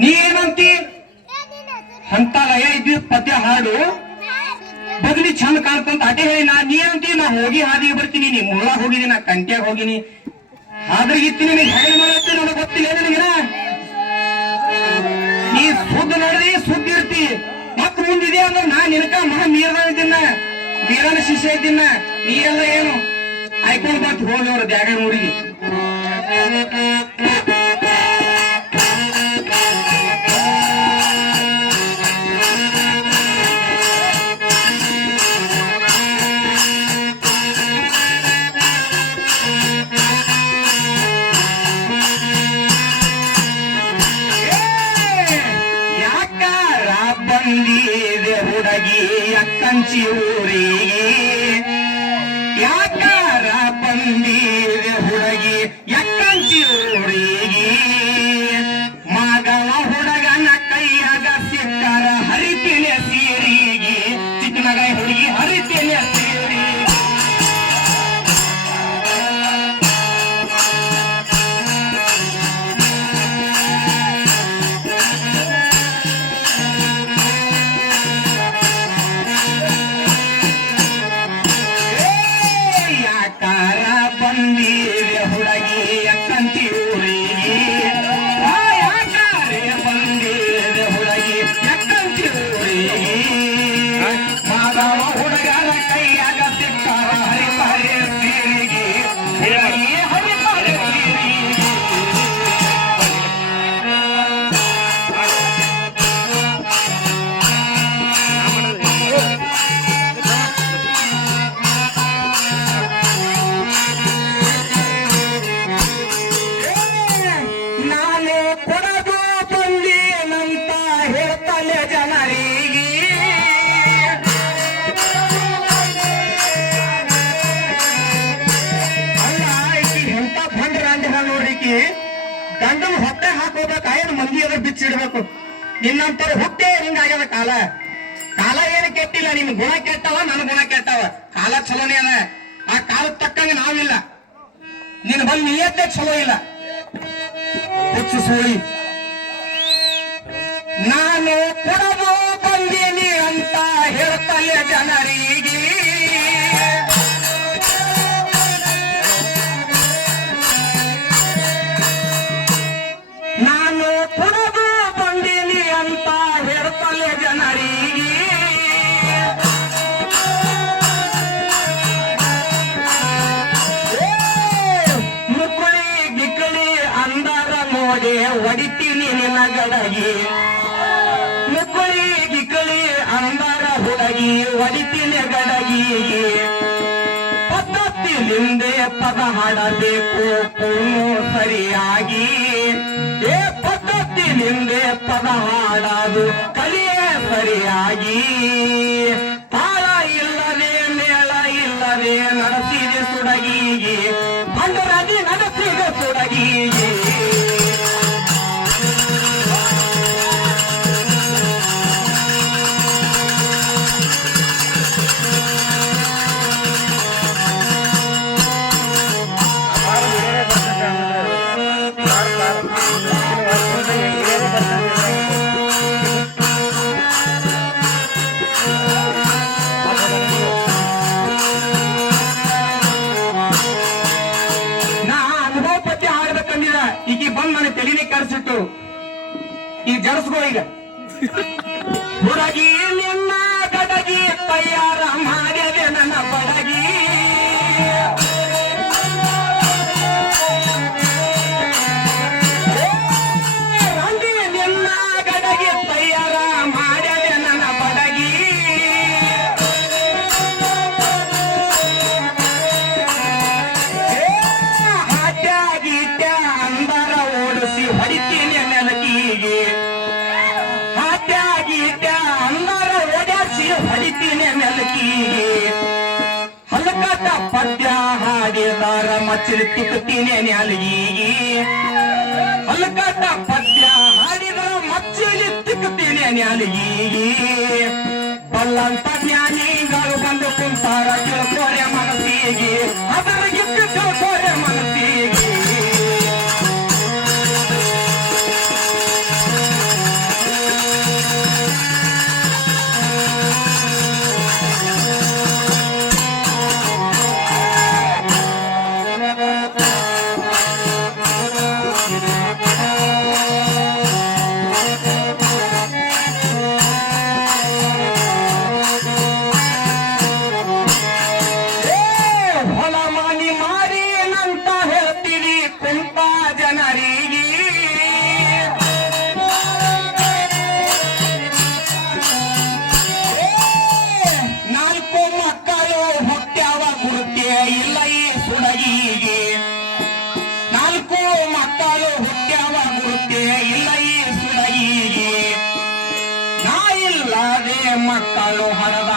ನೀ ಏನಂತಿ ಹೇಳಿದ್ವಿ ಇದ್ದು ಪದ್ಯ ಹಾಡು. ಬದಲಿ ಚಂದ ಕಾಣ್ತಂತ ಅಟೆ ಹೇಳಿ, ನಾ ನೀ ಅಂತಿ ನಾ ಹೋಗಿ ಹಾದಿಗೆ ಬರ್ತೀನಿ, ನೀ ಮುಳ್ಳ ಹೋಗಿನಿ ನಾ ಕಂಟ್ಯಾಗ ಹೋಗಿನಿ. ಹಾದ್ರಿಗಿತ್ತೀನಿ ನೀ ಹೆಗಲ ಮಾಡತ್ತೆ ನನಗೆ ಗೊತ್ತಿಲ್ಲ ಹೇಳಿ ನಿನಗೆ ನೀ ಸುದ್ದ ನೋಡ್ರಿ ಸುದ್ದಿ ಇರ್ತಿ. ಮಕ್ ಮುಂದಿದೆ ಅಂದ್ರೆ ನಾ ನಿನಕ ಮಹಾ ನೀರ್ದಾಗ ಇದ್ದೀನ ನೀರನ ಶಿಷ್ಯ ಇದ್ದೀನ, ನೀ ಎಲ್ಲ ಏನು? ಆಯ್ಕೊಂಡು ಬರ್ತ ಹೋಗಿ ಅವ್ರ ದ್ಯಾಗ ಊರಿಗೆ ಅಕ್ಕಂಚಿ ಊರಿಗೆ ಯಾಕಾರ ಬಂದಿದೆ ಹಾಕೋಬೇಕ ಏನು ಮಂದಿ ಅದ್ರ ಬಿಚ್ಚಿಡ್ಬೇಕು ನಿನ್ನಂತರ ಹುಟ್ಟೆ ಹಿಂಗಾಗ್ಯದ ಕಾಲ. ಕಾಲ ಏನು ಕೆಟ್ಟಿಲ್ಲ, ನಿನ್ ಗುಣ ಕೆಟ್ಟವ ನನ್ನ ಗುಣ ಕೆಟ್ಟವ. ಕಾಲ ಚಲೋನೇ ಅದ. ಆ ಕಾಲಕ್ಕೆ ತಕ್ಕಂಗ ನಾವಿಲ್ಲ. ನಿನ್ನ ಬಂದ್ ನಿಯತ್ತೆ ಚಲೋ ಇಲ್ಲ. ಹುಚ್ಚು ಸುಳಿ. ನಾನು ಕೊಡದು ನೋಡಿ ಹೊಡಿತೀನಿ ನಿನ್ನ ಗಡಗಿ. ಮುಕ್ಕಳಿ ಗಿಕ್ಕಳಿ ಅಂಬಾರ ಹುಡಗಿ ಹೊಡಿತೀನಿ ಗಡಗಿ. ಪದ್ಧತಿಲಿಂದೆ ಪದ ಹಾಡಬೇಕು ಕೂ ಸರಿಯಾಗಿ. ಏ, ಪದ್ಧತಿಲಿಂದೆ ಪದ ಹಾಡಾದು ಕಲಿಯೇ ಸರಿಯಾಗಿ. ತಾಳ ಇಲ್ಲದೆ, ಮೇಳ ಇಲ್ಲದೆ, ನಡೆಸಿದೆ ಸುಡಗಿಗೆ. ಭಂಡರಾಗಿ ನಡೆಸಿದೆ ಸುಡಗಿಗೆ. ತಲೆನೇ ಈ ಜಡಸ್ಕೋ ಈಗ. ಹುಡುಗಿ ನಿನ್ನ ಗಡಗಿ ತಯಾರ ಮಾಡ್ಯದೆ ಪದ್ಯ ಹಾಡಿದಾರ ಮಚ್ಚಲಿ ತಿಕ್ಕತೀನಿ ನೆಲಗಿಗೆ ಅಲ್ಕಾಟ ಪದ್ಯ ಹಾಡಿದಾರ ಮಚ್ಚಲಿ ತಿಕ್ಕತೀನಿ ನೆಲಗಿಗೆ ಬಲ್ಲಂತ ಜ್ಞಾನಿಗಳು ಬಂದು ಕುಂತಾರ ತಿಳ್ಕೋರೆ ಮನಸ್ಸಿಗೆ. ಅದರ ಮಕ್ಕಳು ಹುಟ್ಟ್ಯಾವ ಇಲ್ಲಯೇ ಇಲ್ಲ ಈ ಸುರಯಿಗೆ ನಾ ಇಲ್ಲದೆ ಮಕ್ಕಳು ಹಣದ